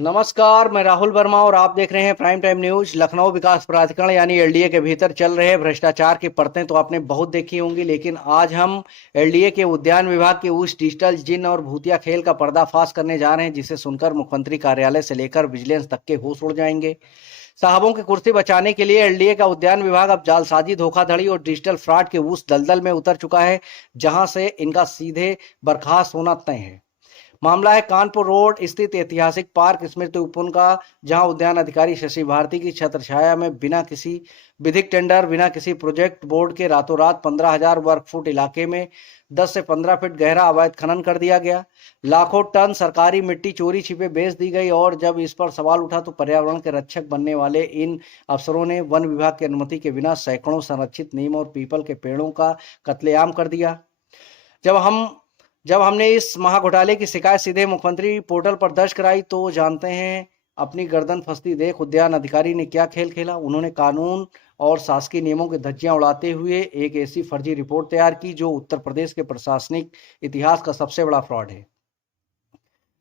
नमस्कार, मैं राहुल वर्मा और आप देख रहे हैं प्राइम टाइम न्यूज। लखनऊ विकास प्राधिकरण यानी एलडीए के भीतर चल रहे भ्रष्टाचार की परतें तो आपने बहुत देखी होंगी, लेकिन आज हम एलडीए के उद्यान विभाग के उस डिजिटल जिन और भूतिया खेल का पर्दाफाश करने जा रहे हैं जिसे सुनकर मुख्यमंत्री कार्यालय से लेकर विजिलेंस तक के होश उड़ जाएंगे। साहबों की कुर्सी बचाने के लिए एलडीए का उद्यान विभाग अब जालसाजी, धोखाधड़ी और डिजिटल फ्रॉड के उस दलदल में उतर चुका है जहां से इनका सीधे बर्खास्त होना तय है। मामला है कानपुर रोड स्थित ऐतिहासिक पार्क स्मृति उपवन का, जहां उद्यान अधिकारी शशि भारती की छत्रछाया में बिना किसी विधिक टेंडर, बिना किसी प्रोजेक्ट बोर्ड के रातों रात 15,000 वर्ग फुट इलाके में 10 से 15 फीट गहरा अवैध खनन कर दिया गया। लाखों टन सरकारी मिट्टी चोरी छिपे बेच दी गई और जब इस पर सवाल उठा तो पर्यावरण के रक्षक बनने वाले इन अफसरों ने वन विभाग की अनुमति के बिना सैकड़ों संरक्षित नीम और पीपल के पेड़ों का कत्लेआम कर दिया। जब हम जब हमने इस महाघोटाले की शिकायत सीधे मुख्यमंत्री पोर्टल पर दर्ज कराई तो जानते हैं अपनी गर्दन फंसती देख उद्यान अधिकारी ने क्या खेल खेला। उन्होंने कानून और शासकीय नियमों की धज्जियां उड़ाते हुए एक ऐसी फर्जी रिपोर्ट तैयार की जो उत्तर प्रदेश के प्रशासनिक इतिहास का सबसे बड़ा फ्रॉड है।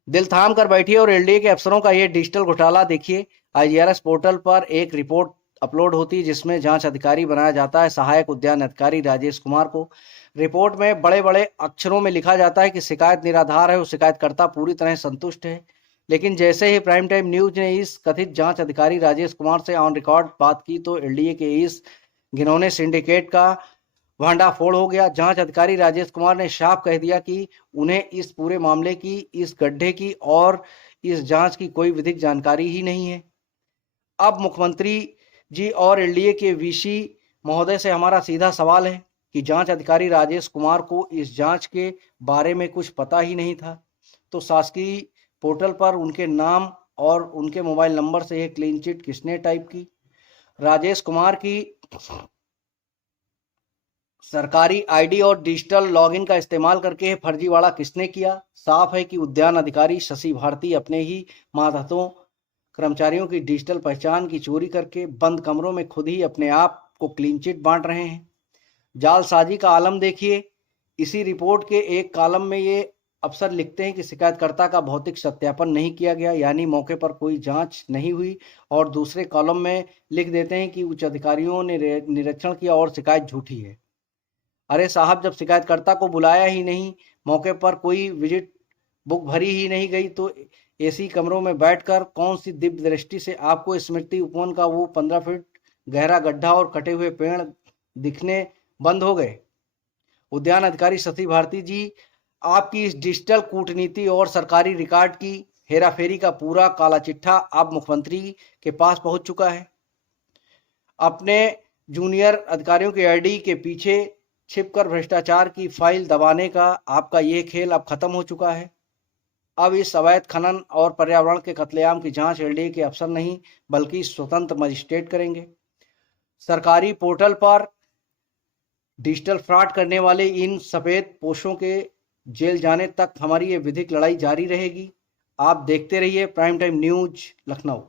दिल थाम कर बैठिए और एलडीए के अफसरों का ये डिजिटल घोटाला देखिए। आईजीआरएस पोर्टल पर एक रिपोर्ट अपलोड होती जिसमें जांच अधिकारी बनाया जाता है सहायक उद्यान अधिकारी राजेश कुमार को। रिपोर्ट में बड़े बड़े अक्षरों में लिखा जाता है कि शिकायत निराधार है और शिकायतकर्ता पूरी तरह संतुष्ट है। लेकिन जैसे ही प्राइम टाइम न्यूज ने इस कथित जांच अधिकारी राजेश कुमार से ऑन रिकॉर्ड बात की तो एलडीए के इस घिनौने सिंडिकेट का भंडाफोड़ हो गया। जांच अधिकारी राजेश कुमार ने साफ कह दिया कि उन्हें इस पूरे मामले की, इस गड्ढे की और इस जांच की कोई विधिक जानकारी ही नहीं है। अब मुख्यमंत्री जी और एलडीए के वीसी महोदय से हमारा सीधा सवाल है कि जांच अधिकारी राजेश कुमार को इस जांच के बारे में कुछ पता ही नहीं था तो शासकीय पोर्टल पर उनके नाम और उनके मोबाइल नंबर से एक क्लीन चिट किसने टाइप की? राजेश कुमार की सरकारी आईडी और डिजिटल लॉगिन का इस्तेमाल करके फर्जीवाड़ा किसने किया? साफ है कि उद्यान अधिकारी शशि भारती अपने ही मातहतों कर्मचारियों की डिजिटल पहचान की चोरी करके बंद कमरों में खुद ही अपने आप को क्लीन चिट बांट रहे हैं। जालसाजी का आलम देखिए। इसी रिपोर्ट के एक कॉलम में ये अफसर लिखते हैं कि शिकायतकर्ता का भौतिक सत्यापन नहीं किया गया, यानी मौके पर कोई जांच नहीं हुई, और दूसरे कॉलम में लिख देते हैं कि उच्च अधिकारियों ने निरीक्षण किया और शिकायत झूठी है। अरे साहब, जब शिकायतकर्ता को बुलाया ही नहीं, मौके पर कोई विजिट बुक भरी ही नहीं गई तो एसी कमरों में बैठकर कौन सी दिव्य दृष्टि से आपको स्मृति उपवन का वो 15 फीट गहरा गड्ढा और कटे हुए पेड़ दिखने बंद हो गए? उद्यान अधिकारी शशि भारती जी, आपकी इस डिजिटल कूटनीति और सरकारी रिकॉर्ड की हेराफेरी का पूरा काला चिट्ठा अब मुख्यमंत्री के पास पहुंच चुका है। अपने जूनियर अधिकारियों के आईडी के पीछे छिपकर भ्रष्टाचार की फाइल दबाने का आपका ये खेल अब खत्म हो चुका है। अब इस अवैध खनन और पर्यावरण के कत्लेआम की जांच एलडीए के अफसर नहीं बल्कि स्वतंत्र मजिस्ट्रेट करेंगे। सरकारी पोर्टल पर डिजिटल फ्रॉड करने वाले इन सफेद पोशों के जेल जाने तक हमारी ये विधिक लड़ाई जारी रहेगी। आप देखते रहिए प्राइम टाइम न्यूज लखनऊ।